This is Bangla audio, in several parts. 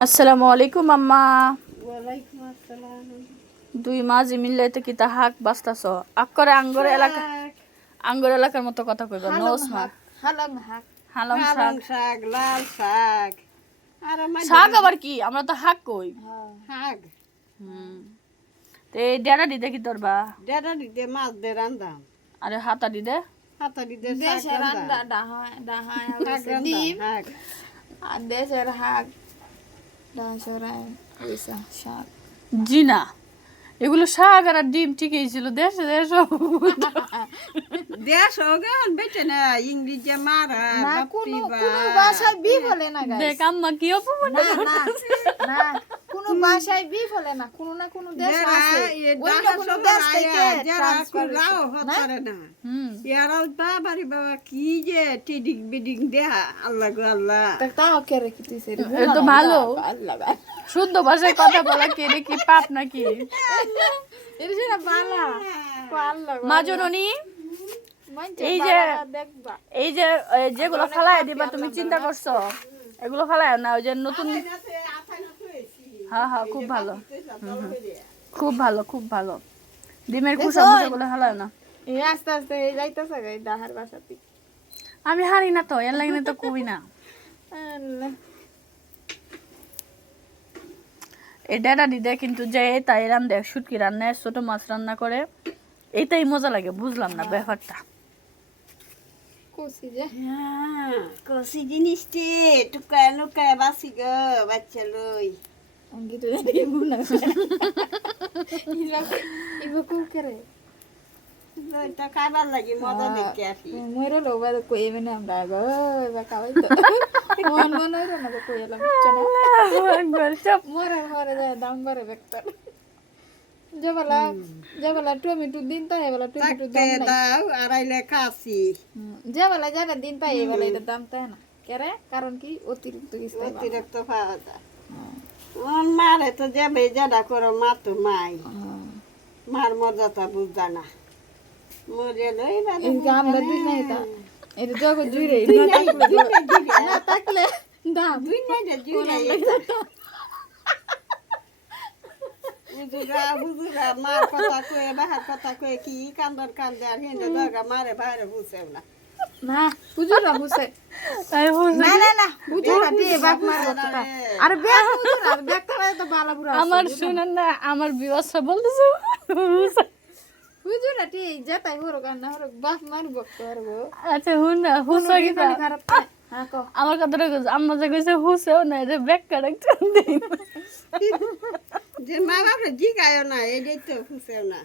আসসালামু আলাইকুম আম্মা। ওয়ালাইকুম আসসালাম। দুই মাঝে মিল্লাইতে কি তা হাক বাস্তাছ আক্করে আঙ্গর এলাকার মতো কথা কইবা নো স্মার্ট হালং শাক, হালং পালং শাক শাক, লাল শাক, আর শাক আবার কি আমরা তো হাক কই। শাক। তে ডেরা দি দেখি তোর বা ডেটা দিতে মাছ দে রান্দাম, আরে হাতা দি দে হাতা দিতে শাক দেশের রান্দা, ডাহায় শাক রান্দা, শাক। আর দেশের হাক ডাসরায় হইছে শাক জি না এগুলো শাক আর ডিম ঠিকই ছিল দেশে দেশ দেশ হোক বেটে না ইংরেজি মারা না বাপরি কোনো বাপ। কোনো ভাষায় বি বলে না গাইস দেখ আম্মা কি অপমান না না না কোনো ভাষায় বি বলে না কোনো না কোনো দেশ যারা আছে এ অন্য ডাহা কোনো শহর দেশ আয়া, থেকে যারা ট্রান্সফার কুড়াও হতারে না। ইয়ারাও বাবারি বাবা কি যে টিডিং বিডিং দেহা আল্লাহ গো আল্লাহ। তাও কে রেখে দিছে এ তো ভালো। আল্লাহ শুদ্ধ ভাষায় কথা বলা কি রে কি পাপ নাকি এর জন্য বালা আল্লাহ মা জননী এই যে দেখবা এই যে যেগুলো ফালাই দিবা তুমি চিন্তা করছো এগুলো ফালাই না ওই যে নতুন হ্যাঁ হ্যাঁ খুব ভালো খুব ভালো খুব ভালো ডিমের খোসা যেগুলো ফালাই না এই আস্তে আস্তে এই যাইতেছে গাই ডাহার বাসাতে আমি হারি না তো এর লাগে তো কই না আল্লাহ এই ডেটা দিদে কিন্তু যে তাই রান্ধে শুটকি রান্না ছোট মাছ রান্না করে এইটাই মজা লাগে বুঝলাম না ব্যাপারটা কুসি যে কষি জিনিসটি টুকায় লুকায় বাসি গো বাচ্চা লই। অঙ্গি তো জানি বুনা ইগো কো করে লইটা খাবার লাগি মজা দেখে আসি। মইরো লোবা তো কই এমনে আমরা গো এবা খাওয়াই তো মন মন হইলো না তো কই এলাম চনা মরে মরে যায় দাম করে বেক্তর জবালা টমেটো দিন তাই এবেলা টমেটো থাকতে দাম নাই দাও আড়াইলে কাশি জবালা যারা দিন তাই এবেলা এটা দাম তাই না কেরে কারণ কি অতিরিক্ত কিছু অতিরিক্ত পাওয়া যায়। ওর মারে তো যাবে যারা করো মা তো মাই মার মজাটা বুঝা না মরে লই এই আমরা দুই নাই তা এটা জগৎ জুড়ে না থাকলে দাম বুঝুরা মার কথা কয়ে বাহার কথা কয়ে কি কান্দর কান্দে আর হিন্দে দরগা মারে বাইরে বুঝেও না। না হুজুরা হুসে তাই না না না হুজুরা দিয়ে বাপ মার কথা আর ব্যাগ হুজুরা ব্যাগ করে তো বালা বুড়া আমার শুনেন না আমার বিবাসা বলতেছে হুজুরা দিয়ে যেতাই হরো গান না হরো বাপ মার বক করবো আচ্ছা হুন না হুসা কি খারাপ হ্যাঁ কো আমার কথাটা আম্মা যে কইছে হুসেও না যে ব্যাগ কারেক্ট দেই যে মা বাপরে জিগায়ও না এটাই তো খুঁজেও না।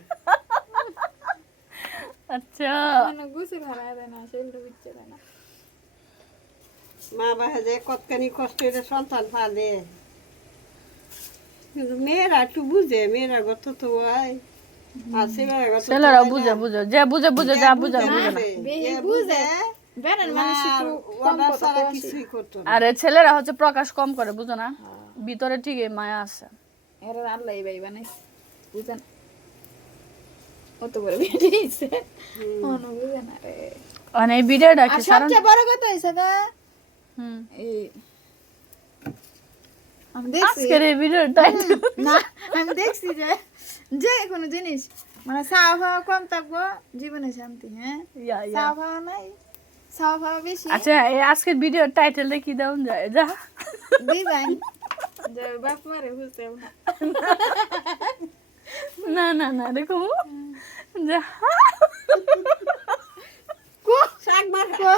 আচ্ছা মানে গুসির হারায় দেয় না সেগুলো বিচ্ছে দেয় না মা বাবা যে কতখানি কষ্ট করে সন্তান পালে কিন্তু মেয়েরা একটু বুঝে মেয়েরা গত তো হয় আর ছেলেরা গত তো ছেলেরা হয় না। বুঝে বুঝে যে বুঝে বুঝে যা বুঝে বুঝে না বেশি বুঝে বেরেন মানুষ একটু কম ওরা কথা ছাড়া কয় কিছুই করতো না। আরে ছেলেরা হচ্ছে প্রকাশ কম করে বুঝো না ভিতরে ঠিকই মায়া আছে এরা আল্লাহ এই ভাই বানাইছে বুঝেন অত বড় বেরিয়েছে মনে বুঝে না রে মানে এই ভিডিওটা আর কি সারা সবচেয়ে বড় কথা হয়েছে গা হুম এই আমি দেখছি আজকের এই ভিডিওটা না আমি দেখছি যে যে কোনো জিনিস মানে সাফা কম থাকবো জীবনে শান্তি হ্যাঁ ইয়া ইয়া সাফা নাই সাফা বেশি আচ্ছা এই আজকের ভিডিওর টাইটেলটা কি দাও যায় যা দিবেন যে বাপ মারে বুঝতে না না না দেখো যা শাক মাখা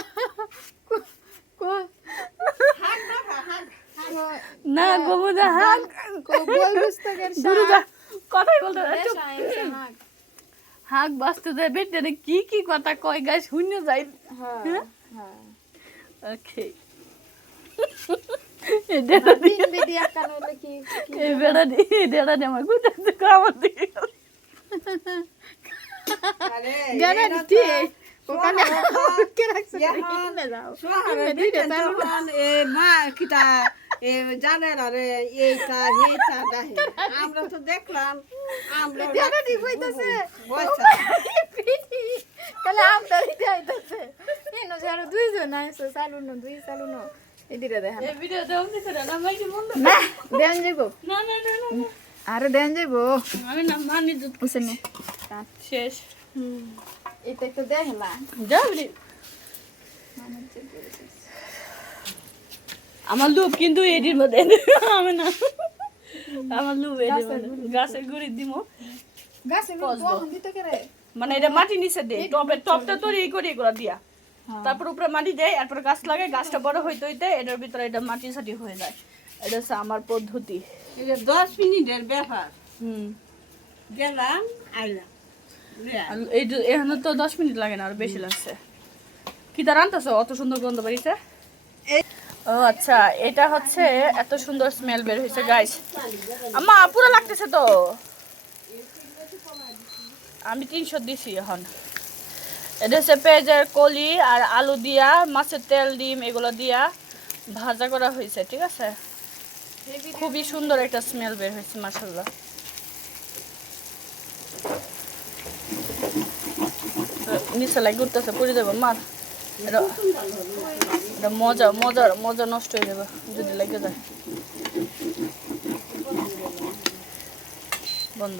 কো শাক মাখা শাক না গোবু যা হাক বই পুস্তকের দূরে যা কথাই বলতে চুপ। হাক হাক বাঁচতে যায় বেটে কি কি কথা কয় গাই শূন্য যাই হ্যাঁ হ্যাঁ ওকে দিন বেদি আকান হলে কি এই বেড়া দি আমার গুজরাতে আমার দিকে আরে জানেন কি ওখানে কে রাখছে এখন কিনে যাও শহরে দিতে তখন এ মা কিটা এ জানে না রে এইটা হেটা দাহে আমরা তো দেখলাম আমরা জানে দি কইতাছে বইছা তাহলে আমটা দিতে আইতাছে এনো যারা দুইজন আইছে চালুনো দুই চালুনো এদিকে দেখেন এই ভিডিও দেওয়া দিছে না মাই কি মন না দেন যাইবো না না না না না। আরে দেন যাইবো আমি না মানি দুধ বুঝছেন শেষ এটা একটু দেখলা যাবি আমার লুপ কিন্তু এডির মধ্যে আমি না আমার লুপ এডির মধ্যে গাছের গুড়ি দিমো গাছে লোক দিতে করে মানে এটা মাটি নিচে দে টপটা তৈরি করে এগুলো দিয়া তারপর উপরে মাটি দেয় এরপর গাছ লাগে গাছটা বড় হইতে হইতে এটার ভিতরে এটা মাটি সাটি হয়ে যায় এটা হচ্ছে আমার পদ্ধতি এটা 10 মিনিটের ব্যাপার হুম গেলাম আইলাম আর এখানে তো 10 মিনিট লাগে না আর বেশি লাগছে কি তার আনতেছো অত সুন্দর গন্ধ বেরিয়েছে ও আচ্ছা এটা হচ্ছে এত সুন্দর স্মেল বের হয়েছে গাইস আম্মা পুরো লাগতেছে তো আমি 300 দিছি এখন এটা হচ্ছে পেঁয়াজের কলি আর আলু দিয়া মাছের তেল ডিম এগুলো দিয়া ভাজা করা হয়েছে ঠিক আছে খুবই সুন্দর একটা স্মেল বের হয়েছে মাশাআল্লাহ নিচে লাগে উঠতেছে পড়ে যাবো মার এটা মজা মজা মজা নষ্ট হয়ে যাবে যদি লেগে যায় বন্ধ